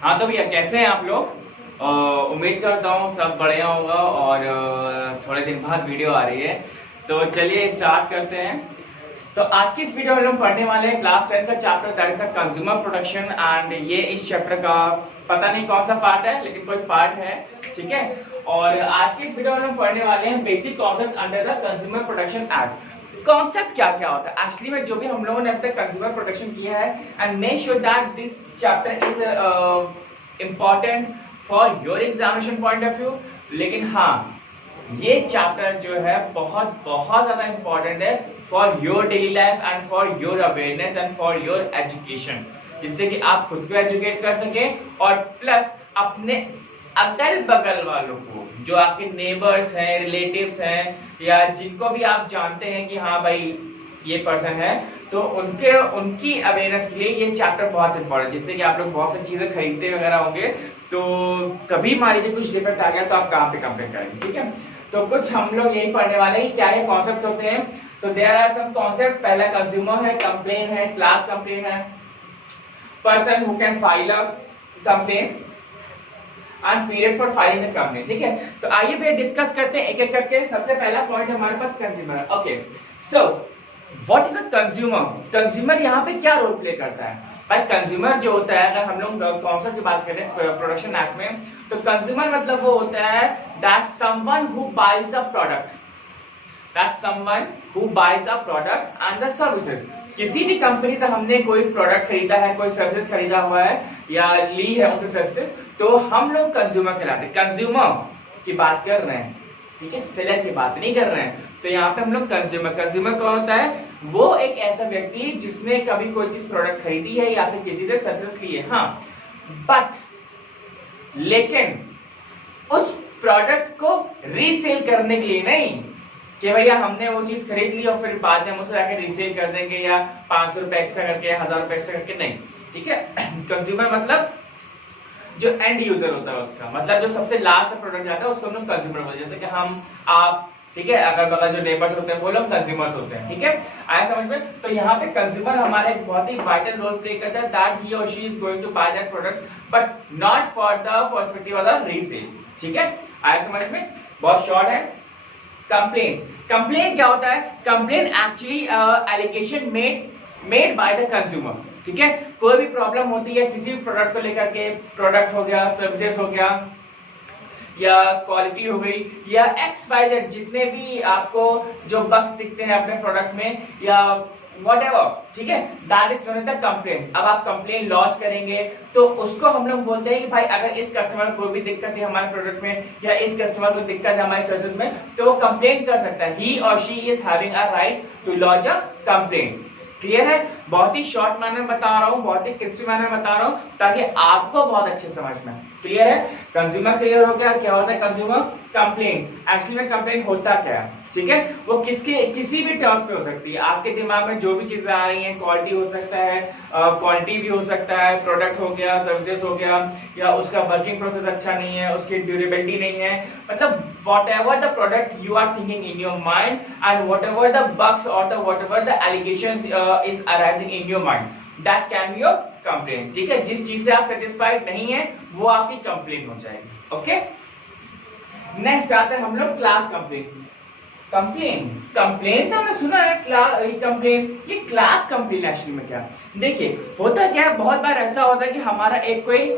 हाँ तो भैया कैसे हैं आप लोग। उम्मीद करता हूँ सब बढ़िया होगा और थोड़े दिन बाद वीडियो आ रही है। तो चलिए स्टार्ट करते हैं। तो आज की इस वीडियो में हम पढ़ने वाले हैं क्लास 10 का chapter that is the consumer production and ये इस चैप्टर का पता नहीं कौन सा पार्ट है लेकिन कोई पार्ट है, ठीक है। और आज की इस वीडियो में हम पढ़ने वाले हैं basic concept under the consumer production act. Concept क्या क्या होता है एक्चुअली में जो भी हम लोगों ने अब तक कंज्यूमर प्रोटेक्शन किया है and make sure that this chapter is important for your examination point of view. लेकिन हाँ, ये चैप्टर जो है बहुत बहुत ज्यादा इम्पोर्टेंट है for your daily life and for your awareness and for your education, जिससे कि आप खुद को एजुकेट कर सकें और प्लस अपने अगल बगल वालों को, जो आपके नेबर्स हैं, रिलेटिव्स हैं या जिनको भी आप जानते हैं कि हाँ भाई ये पर्सन है, तो उनकी अवेयरनेस के लिए ये चैप्टर बहुत इंपॉर्टेंट है, जिससे कि आप लोग बहुत सारी चीजें खरीदते वगैरह होंगे तो कभी मान लीजिए कुछ डिफेक्ट आ गया तो आप कहाँ पे कंप्लेन करेंगे, ठीक है। तो कुछ हम लोग यही पढ़ने वाले हैं क्या ये कॉन्सेप्ट होते हैं। तो देयर आर सम कॉन्सेप्ट। पहला कंज्यूमर है, कंप्लेन है, क्लास कंप्लेन है, person who can file a complain and period for filing the complain, ठीक है। तो आइए फिर डिस्कस करते हैं एक एक करके। सबसे पहला पॉइंट हमारे पास कंज्यूमर है। Okay, so what is a consumer. Consumer यहाँ पे क्या रोल प्ले करता है भाई। कंज्यूमर जो होता है, अगर हम लोग कॉन्सेप्ट की बात करें प्रोडक्शन एक्ट में, तो कंज्यूमर मतलब वो होता है that someone who buys a product, that someone who buys a product and the services. किसी भी कंपनी से हमने कोई प्रोडक्ट खरीदा है, कोई सर्विस खरीदा हुआ है या ली है उनसे सर्विसेज, तो हम लोग कंज्यूमर कहलाते हैं। कंज्यूमर की बात कर रहे हैं, ठीक है, सेलर की बात नहीं कर रहे हैं। तो यहाँ पे हम लोग कंज्यूमर कौन होता है, वो एक ऐसा व्यक्ति जिसने कभी कोई चीज प्रोडक्ट खरीदी है या फिर किसी से सर्विस ली है, हाँ, बट लेकिन उस प्रोडक्ट को रीसेल करने के लिए नहीं कि भैया हमने वो चीज खरीद ली और फिर बाद में हम उसे जाकर रीसेल कर देंगे या 500 रुपए एक्स्ट्रा करके, 1000 रुपए एक्स्ट्रा करके, नहीं, ठीक है। कंज्यूमर मतलब जो एंड यूजर होता है उसका मतलब जो सबसे लास्ट में प्रोडक्ट जाता है उसको हम लोग कंज्यूमर बोलते हैं। जैसे कि हम, आप, ठीक है, अगल बगल जो नेबर्स होते हैं वो लोग कंज्यूमर्स होते हैं, ठीक है, आया समझ में। तो यहाँ पे कंज्यूमर हमारा एक बहुत ही वाइटल रोल प्ले करता है दैट ही और she is going to buy that product but not for the perspective of the resale, ठीक है, आया समझ में। बहुत शॉर्ट है। कंप्लेन, कंप्लेन क्या होता है। Complain actually allegation made by the consumer, ठीक है। कोई भी प्रॉब्लम होती है किसी भी प्रोडक्ट को लेकर के, प्रोडक्ट हो गया, सर्विसेज हो गया या क्वालिटी हो गई या XYZ, जितने भी आपको जो बग्स दिखते हैं अपने प्रोडक्ट में या व्हाटएवर, ठीक है, that is known as the complain. अब आप कंप्लेन लॉन्च करेंगे तो उसको हम लोग बोलते हैं कि भाई अगर इस कस्टमर को भी दिक्कत है हमारे प्रोडक्ट में या इस कस्टमर को दिक्कत है हमारे सर्विस में, तो वो कंप्लेन कर सकता है। ही और she is having a right to launch a complain. Clear है। बहुत ही शॉर्ट मैनर बता रहा हूँ, बहुत ही क्रिस्पी मैनर बता रहा हूँ ताकि आपको बहुत अच्छे समझ में। क्लियर है। कंज्यूमर क्लियर हो गया। क्या होता है कंज्यूमर। कंप्लेन, एक्चुअली में कंप्लेन होता क्या है, ठीक है, वो किसी भी टर्म्स पे हो सकती है। आपके दिमाग में जो भी चीजें आ रही हैं, क्वालिटी हो सकता है, क्वालिटी भी हो सकता है, प्रोडक्ट हो गया, सर्विसेज हो गया, या उसका वर्किंग प्रोसेस अच्छा नहीं है, उसकी ड्यूरेबिलिटी नहीं है, मतलब whatever the product you are thinking in your mind and whatever the bugs or the whatever the allegations is arising in your mind, that can be your complaint, ठीक है। जिस चीज से आप सेटिस्फाइड नहीं है वो आपकी कंप्लेंट हो जाएगी। ओके, नेक्स्ट आता है हम लोग क्लास कंप्लेंट। कंप्लेन, कंप्लेन तो हमने सुना है, कंप्लेन, ये क्लास कंप्लेन एक्चुअली में क्या, देखिए होता क्या है, बहुत बार ऐसा होता है कि हमारा एक कोई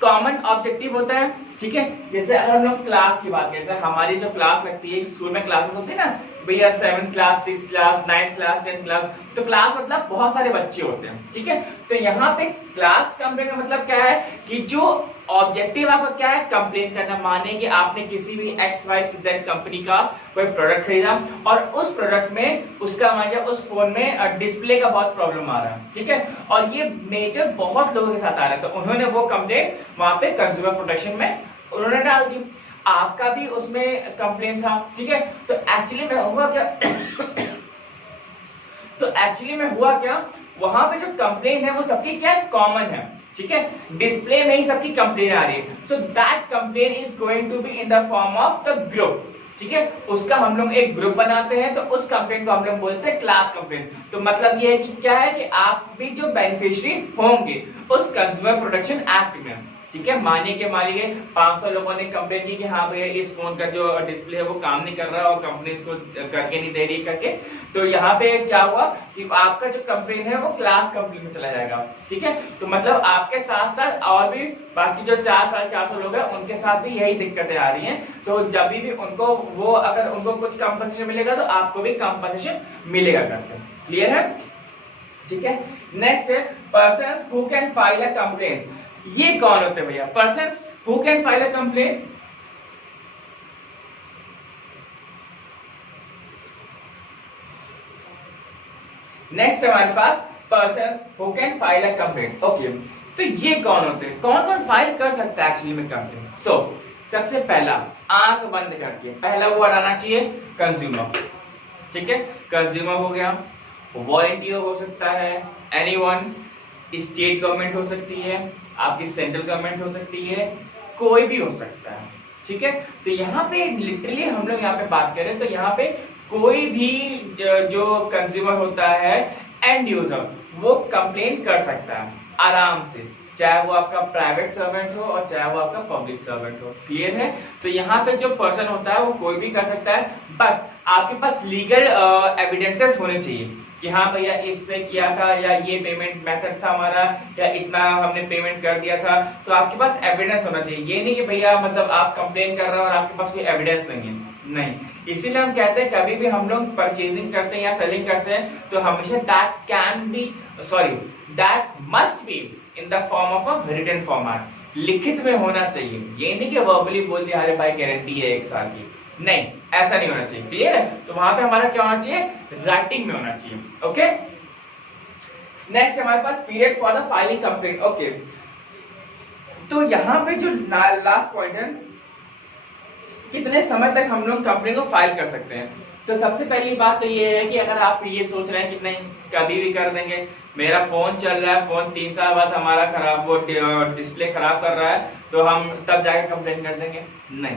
कॉमन ऑब्जेक्टिव होता है, ठीक है। जैसे अगर हम लोग क्लास की बात करते हैं, हमारी जो क्लास लगती है स्कूल में, क्लासेस होती है ना भैया, 7th class, 6th class, 9th class, 10th class, तो क्लास मतलब बहुत सारे बच्चे होते हैं, ठीक है। तो यहाँ पे क्लास कंप्लेन का मतलब क्या है कि जो ऑब्जेक्टिव आपका क्या है, कंप्लेन करना। माने कि आपने किसी भी XYZ कंपनी का कोई प्रोडक्ट खरीदा और उस प्रोडक्ट में उसका मान लिया उस फोन में डिस्प्ले का बहुत प्रॉब्लम आ रहा है, ठीक है, और ये मेजर बहुत लोगों के साथ आ रहा है, तो उन्होंने वो कंप्लेन वहां पे कंज्यूमर प्रोटेक्शन में उन्होंने डाल दी। आपका भी उसमें कंप्लेन था, ठीक है। तो एक्चुअली में हुआ क्या तो एक्चुअली में हुआ क्या, वहां पे जो कंप्लेन है वो सबकी क्या है, कॉमन है, ठीक है। डिस्प्ले में ही सबकी कंप्लेन आ रही है। So that complain is going to be in the form of the group, ठीक है, उसका हम लोग एक ग्रुप बनाते हैं, तो उस कंप्लेंट को हम लोग बोलते हैं क्लास कंप्लेंट। तो मतलब ये है कि क्या है कि आप भी जो बेनिफिशियरी होंगे उस कंज्यूमर प्रोटेक्शन एक्ट में, ठीक है। मानिए कि 500 लोगों ने कंप्लेंट की कि हाँ भैया इस फोन का जो डिस्प्ले है वो काम नहीं कर रहा और कंपनी इसको करके नहीं दे रही करके, तो यहाँ पे क्या हुआ कि आपका जो कंप्लेंट है वो क्लास कंप्लेंट में चला जाएगा, ठीक है। तो मतलब आपके साथ साथ और भी बाकी जो 400 लोग हैं उनके साथ भी यही दिक्कतें आ रही हैं, तो जब भी उनको वो अगर उनको कुछ कंपनसेशन मिलेगा तो आपको भी कंपनसेशन मिलेगा करके। क्लियर है, ठीक है। नेक्स्ट है person who can file a complaint. ये कौन होते हैं भैया person who can file a complaint? Next हमारे पास person who can file a complaint. Okay, तो ये कौन होते हैं, कौन कौन फाइल कर सकता है एक्चुअली में कंप्लेंट? सो सबसे पहला आंख बंद करके पहला वर्ड आना चाहिए कंज्यूमर, ठीक है। कंज्यूमर हो गया, वॉलंटियर हो सकता है, एनीवन, स्टेट गवर्नमेंट हो सकती है, आपकी सेंट्रल गवर्नमेंट हो सकती है, कोई भी हो सकता है, ठीक है। तो यहाँ पे लिटरली हम लोग यहाँ पे बात करें तो यहाँ पे कोई भी जो कंज्यूमर होता है एंड यूजर वो कंप्लेन कर सकता है आराम से, चाहे वो आपका प्राइवेट सर्वेंट हो और चाहे वो आपका पब्लिक सर्वेंट हो। क्लियर है, तो यहाँ पे जो पर्सन होता है वो कोई भी कर सकता है, बस आपके पास लीगल एविडेंसेस होने चाहिए कि हाँ भैया इससे किया था या ये पेमेंट मेथड था हमारा या इतना हमने पेमेंट कर दिया था, तो आपके पास एविडेंस होना चाहिए। ये नहीं कि भैया मतलब आप कंप्लेन कर रहे हो और आपके पास कोई एविडेंस नहीं है, नहीं। इसीलिए हम कहते हैं कभी भी हम लोग परचेजिंग करते हैं या सेलिंग करते हैं तो हमेशा that must be in the form of a written format, लिखित में होना चाहिए। ये नहीं कि वर्बली बोल दिया अरे भाई गारंटी है 1 साल की, नहीं, ऐसा नहीं होना चाहिए। क्लियर है, तो वहां पे हमारा क्या होना चाहिए, राइटिंग में होना चाहिए। ओके, नेक्स्ट हमारे पास period for the filing complaint. Okay, तो यहाँ पे जो लास्ट पॉइंट है कितने समय तक हम लोग कंप्लेंट को फाइल कर सकते हैं, तो सबसे पहली बात तो ये है कि अगर आप ये सोच रहे हैं कि नहीं कभी भी कर देंगे, मेरा फोन चल रहा है, फोन 3 साल बाद हमारा खराब वो डिस्प्ले खराब कर रहा है तो हम तब जाके कंप्लेंट कर देंगे, नहीं,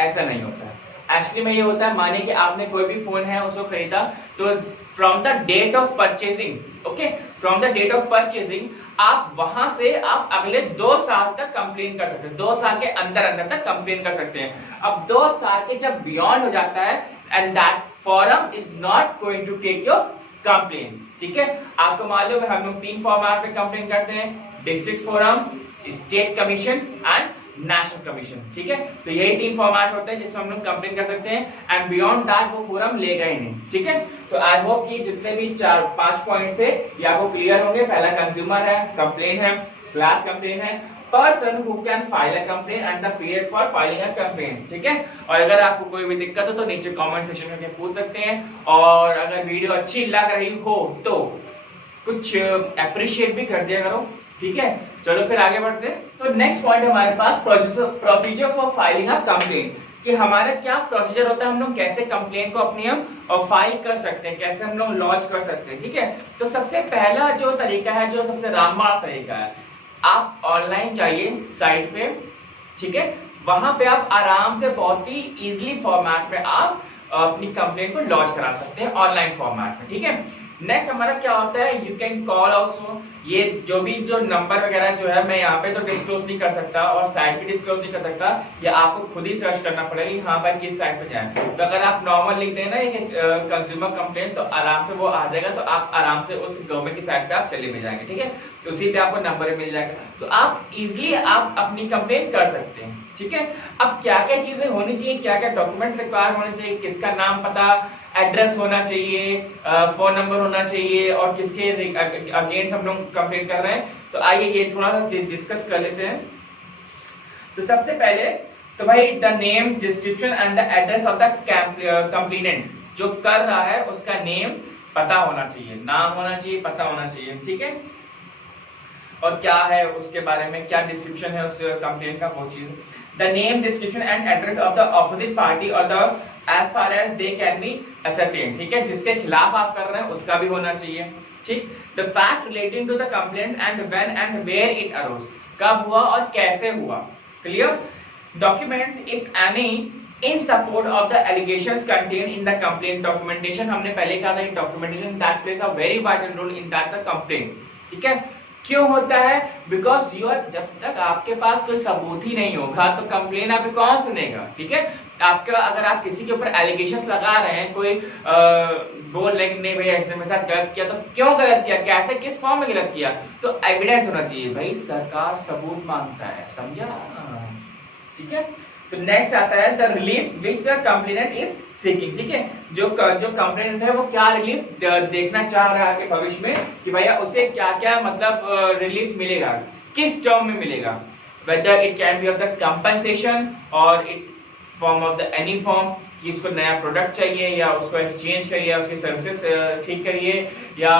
ऐसा नहीं होता है। एक्चुअली में ये होता है, मानिए कि आपने कोई भी फोन है उसको खरीदा तो from the date of purchasing, okay, from the date of purchasing आप वहां से आप अगले 2 साल तक कंप्लेन कर सकते हैं, 2 साल के अंदर अंदर तक कंप्लेन कर सकते हैं। अब 2 साल के जब बियॉन्ड हो जाता है and that forum is not going to take your complain, ठीक है। आपको मालूम है हम लोग 3 फॉर्मेट पे कंप्लेन करते हैं, district forum, state commission and national commission, ठीक है। तो यही 3 फॉर्मेट होते हैं जिसमें हम लोग कंप्लेन कर सकते हैं एंड बियॉन्ड दैट वो फोरम लेगा ही नहीं, ठीक है। तो आई होप कि जितने भी 4-5 पॉइंट्स थे ये आपको क्लियर होंगे। पहला कंज्यूमर है, कंप्लेन है, क्लास कंप्लेन है, person who can file a complain and the period for filing a complain, ठीक है। और अगर आपको कोई भी दिक्कत हो तो नीचे कमेंट सेक्शन में पूछ सकते हैं, और अगर वीडियो अच्छी लग रही हो तो कुछ अप्रिशिएट भी कर दिया करो, ठीक है। चलो फिर आगे बढ़ते हैं। तो नेक्स्ट पॉइंट हमारे पास procedure for filing a complaint, कि हमारा क्या प्रोसीजर होता है, हम लोग कैसे कंप्लेन को अपनी हम फाइल कर सकते हैं, कैसे हम लोग लॉन्च कर सकते हैं, ठीक है। तो सबसे पहला जो तरीका है, जो सबसे रामबाण तरीका है, आप ऑनलाइन जाइए साइट पे, ठीक है, वहां पे आप आराम से बहुत ही इजीली फॉर्मेट में आप अपनी कंप्लेन को लॉन्च करा सकते हैं ऑनलाइन फॉर्मेट में, ठीक है। नेक्स्ट हमारा क्या होता है, यू कैन कॉल ऑल्सो, ये जो नंबर वगैरह जो है मैं यहाँ पे तो डिस्क्लोज नहीं कर सकता और साइट पे डिस्क्लोज नहीं कर सकता, ये आपको खुद ही सर्च करना पड़ेगा हाँ भाई किस साइट पे जाए। तो अगर आप नॉर्मल लिख दें ना कंज्यूमर कंप्लेंट तो आराम से वो आ जाएगा, तो आप आराम से उस गवर्नमेंट की साइट पे आप चले मिल जाएंगे, ठीक है। तो उसी पे आपको नंबर मिल जाएगा, तो आप इजिली आप अपनी कंप्लेन कर सकते हैं, ठीक है। अब क्या क्या चीजें होनी चाहिए, क्या क्या डॉक्यूमेंट्स रिक्वायर होने चाहिए, किसका नाम पता एड्रेस होना चाहिए, फोन नंबर होना चाहिए और किसके अगेंस्ट हम लोग कंप्लेन कर रहे हैं, तो आइए ये थोड़ा सा डिस्कस कर लेते हैं। तो सबसे पहले तो भाई the name, description and the address of the complainant, जो कर रहा है उसका नेम पता होना चाहिए, नाम होना चाहिए, पता होना चाहिए, ठीक है। और क्या है उसके बारे में, क्या डिस्क्रिप्शन है उस कंप्लेन का, वो चीज, the name, description and address of the opposite party और the as far as they can be ascertained, ठीक है, जिसके खिलाफ आप कर रहे हैं उसका भी होना चाहिए, ठीक। The fact relating to the complaint and when and where it arose, कब हुआ और कैसे हुआ, clear। Documents if any in support of the allegations contain in the complaint documentation. हमने पहले कहा था कि documentation that plays a very vital role in that the complaint. ठीक है, क्यों होता है? बिकॉज जब तक आपके पास कोई सबूत ही नहीं होगा तो कंप्लेन आपको कौन सुनेगा। ठीक है, आपका अगर आप किसी के ऊपर एलिगेशंस लगा रहे हैं, कोई बोल रहे कि नहीं भैया इसने मेरे साथ गलत किया, तो क्यों गलत किया, कैसे, किस फॉर्म में गलत किया, तो एविडेंस होना चाहिए भाई। सरकार सबूत मांगता है, समझा? ठीक है, तो नेक्स्ट आता है the relief which the complainant is seeking. ठीक है, जो कंप्लेनेंट है वो क्या रिलीफ देखना चाह रहा है कि भविष्य में कि भैया उसे क्या क्या मतलब रिलीफ मिलेगा, किस टर्म में मिलेगा। whether it can be of the compensation or it form of the any form, कि उसको नया प्रोडक्ट चाहिए या उसको एक्सचेंज करिए, उसकी सर्विसेज ठीक करिए, या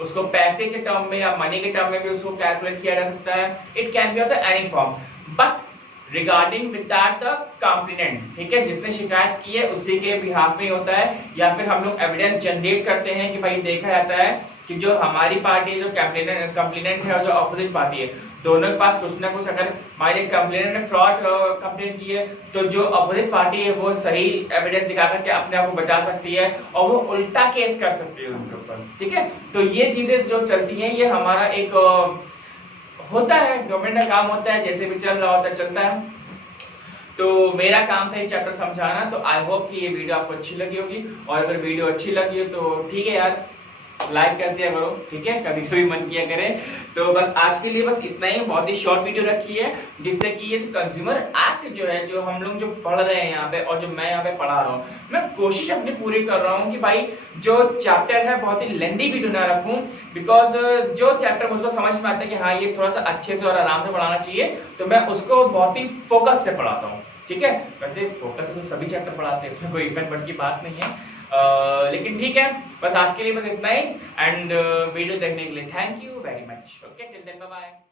उसको पैसे के टर्म में या मनी के टर्म में भी उसको कैलकुलेट किया जा सकता है। It can be of the any form, but regarding with that the complainant. ठीक है, जिसने शिकायत की है उसी के बिहाफ में होता है, या फिर हम लोग एविडेंस जनरेट करते हैं कि भाई देखा जाता है कि जो हमारी पार्टी जो कंप्लेनेंट है और जो अपोजिट पार्टी है, दोनों के पास कुछ ना कुछ, अगर हमारे कंप्लेनेंट ने फ्रॉड कंप्लेंट की है तो जो अपोजिट पार्टी है वो सही एविडेंस दिखा करके अपने आप को बचा सकती है और वो उल्टा केस कर सकती है उनके ऊपर। ठीक है, तो ये चीजें जो चलती हैं, ये हमारा एक होता है, गवर्नमेंट का काम होता है, जैसे भी चल रहा होता है चलता है। तो मेरा काम था ये चैप्टर समझाना। तो आई होप कि ये वीडियो आपको अच्छी लगी होगी, और अगर वीडियो अच्छी लगी हो तो ठीक है यार, लाइक कर दिया करो। ठीक है, कभी कभी मन किया करे। तो बस आज के लिए बस इतना ही, बहुत ही शॉर्ट वीडियो रखी है, जिससे कि ये कंज्यूमर एक्ट जो है, जो हम लोग जो पढ़ रहे हैं यहाँ पे और जो मैं यहाँ पे पढ़ा रहा हूँ, मैं कोशिश अपनी पूरी कर रहा हूँ कि भाई जो चैप्टर है बहुत ही लेंदी वीडियो ना रखूँ, बिकॉज जो चैप्टर मुझको समझ में आता है कि हाँ ये थोड़ा सा अच्छे से और आराम से पढ़ाना चाहिए, तो मैं उसको बहुत ही फोकस से पढ़ाता हूँ। ठीक है, वैसे फोकस से तो सभी चैप्टर पढ़ाते हैं, इसमें कोई इवेंट बट की बात नहीं है। लेकिन ठीक है, बस आज के लिए बस इतना ही, एंड वीडियो देखने के लिए thank you very much. Okay, till then bye bye.